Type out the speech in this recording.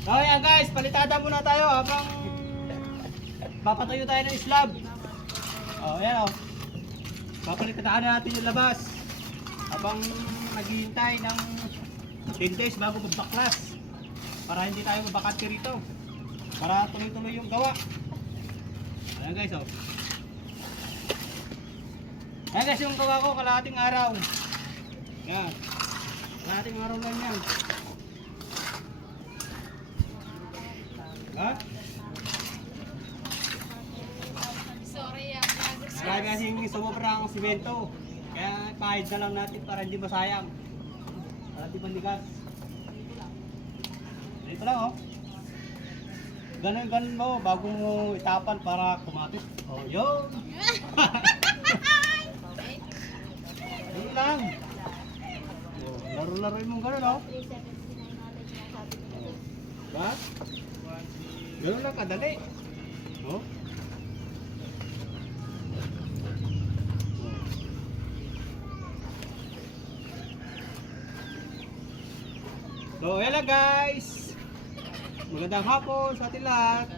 So yan guys, palitada muna tayo habang papatayo tayo ng slab. Oh, yan oh. Papalitada natin yung labas habang naghihintay ng 10 days bago magbaklas. Para hindi tayo mabakante rito. Para tuloy-tuloy yung gawa. Ayan guys oh. Ayan guys yung gawa ko kalahating araw. Yan. Kalahating araw lang yan. Ha? Sorry Kaya kasing sumobra ang simento. Kaya pahid na lang natin para hindi masayang. Para di manigas. Ito lang oh. Ganun mo bago mo itapan para kumatis. Oh, yun. Yun lang. Oh, laro-laroin mo ganun oh. Ba? Ganun lang kadali. Oh. So, yan lang guys. Magandang hapon sa ating lahat.